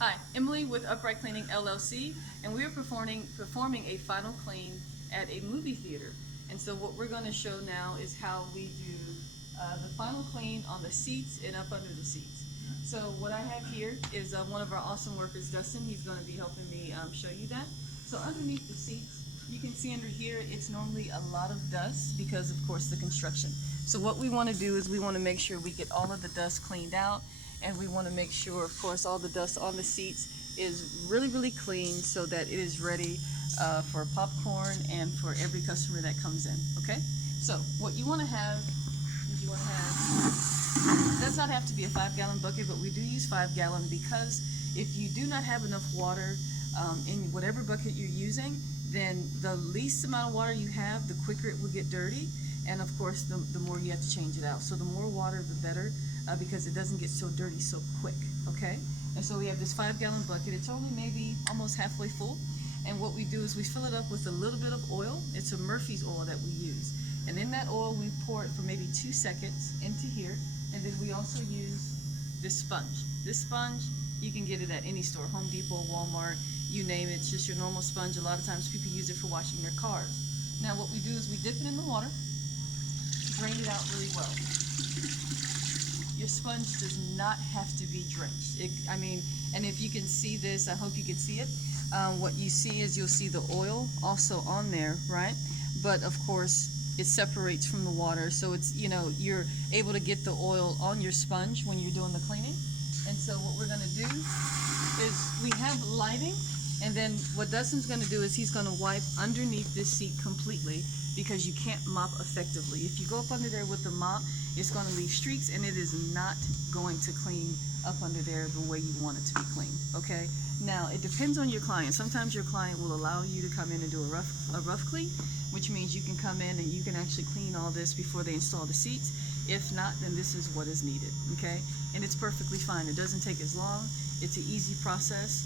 Hi, Emily with Upright Cleaning LLC, and we are performing a final clean at a movie theater. And so what we're going to show now is how we do the final clean on the seats and up under the seats. So what I have here is one of our awesome workers, Dustin. He's going to be helping me show you that. So underneath the seats, you can see under here, it's normally a lot of dust because, of course, the construction. So what we want to do is we want to make sure we get all of the dust cleaned out, and we want to make sure, of course, all the dust on the seats is really clean so that it is ready for popcorn and for every customer that comes in. Okay, so what you want to have is you want to have, does not have to be a 5-gallon bucket, but we do use 5-gallon because if you do not have enough water in whatever bucket you're using, then the least amount of water you have, the quicker it will get dirty, and of course the more you have to change it out. So the more water, the better, because it doesn't get so dirty so quick. Okay, and so we have this 5-gallon bucket. It's only maybe almost halfway full, and what we do is we fill it up with a little bit of oil. It's a Murphy's oil that we use, and in that oil we pour it for maybe 2 seconds into here, and then we also use this sponge. This sponge, you can get it at any store, Home Depot, Walmart, you name it. It's just your normal sponge. A lot of times people use it for washing their cars. Now what we do is we dip it in the water, drain it out really well. Your sponge does not have to be drenched. And if you can see this, I hope you can see it. What you see is you'll see the oil also on there, right? But of course, it separates from the water, so it's, you're able to get the oil on your sponge when you're doing the cleaning. And so what we're gonna do is we have lighting, and then what Dustin's gonna do is he's gonna wipe underneath this seat completely, because you can't mop effectively. If you go up under there with the mop, it's going to leave streaks, and it is not going to clean up under there the way you want it to be cleaned. Okay, now it depends on your client. Sometimes your client will allow you to come in and do a rough clean, which means you can come in and you can actually clean all this before they install the seats. If not, then this is what is needed. Okay, and it's perfectly fine. It doesn't take as long. It's an easy process,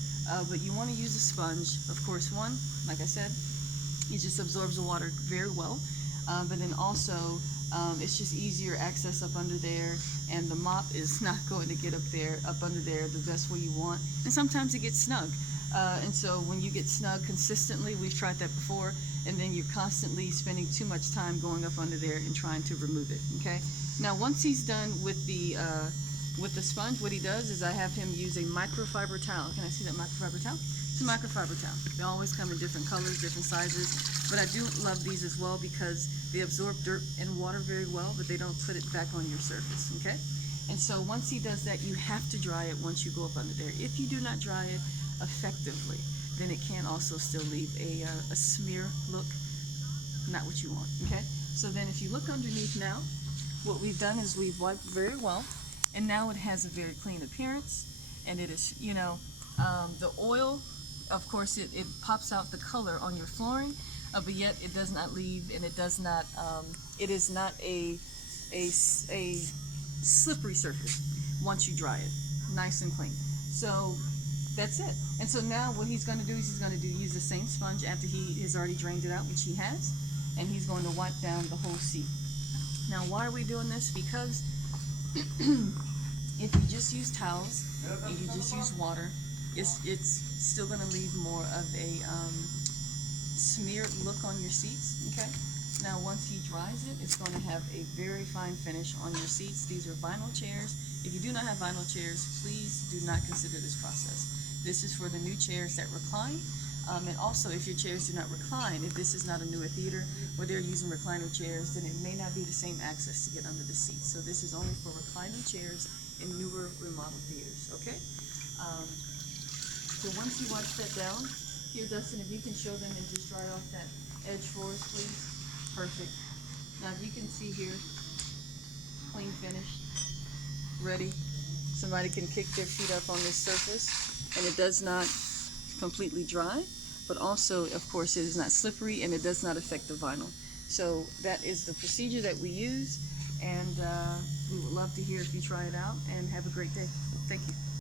but you want to use a sponge. Of course, one, like I said, it just absorbs the water very well, but then also it's just easier access up under there, and the mop is not going to get up under there the best way you want, and sometimes it gets snug, and so when you get snug consistently, we've tried that before, and then you're constantly spending too much time going up under there and trying to remove it. Okay, now once he's done with the sponge, what he does is I have him use a microfiber towel. Can I see that microfiber towel? It's a microfiber towel. They always come in different colors, different sizes, but I do love these as well because they absorb dirt and water very well, but they don't put it back on your surface. Okay, and so once he does that, you have to dry it once you go up under there. If you do not dry it effectively, then it can also still leave a smear look, not what you want. Okay, so then if you look underneath now, what we've done is we've wiped very well, and now it has a very clean appearance, and it is, the oil, of course, it pops out the color on your flooring, but yet it does not leave, and it does not, it is not a slippery surface once you dry it, nice and clean. So that's it. And so now what he's going to do is he's going to use the same sponge after he has already drained it out, which he has, and he's going to wipe down the whole seat. Now, why are we doing this? Because if you just use towels and you just use water, it's still going to leave more of a smeared look on your seats. Okay, now once he dries it, it's going to have a very fine finish on your seats. These are vinyl chairs. If you do not have vinyl chairs, please do not consider this process. This is for the new chairs that recline, and also if your chairs do not recline, if this is not a newer theater where they're using recliner chairs, then it may not be the same access to get under the seats. So this is only for reclining chairs in newer remodeled theaters. Okay. So once you wipe that down, here, Dustin, if you can show them and just dry off that edge for us, please. Perfect. Now, if you can see here, clean finish, ready. Somebody can kick their feet up on this surface, and it does not completely dry, but also, of course, it is not slippery, and it does not affect the vinyl. So that is the procedure that we use, and we would love to hear if you try it out, and have a great day. Thank you.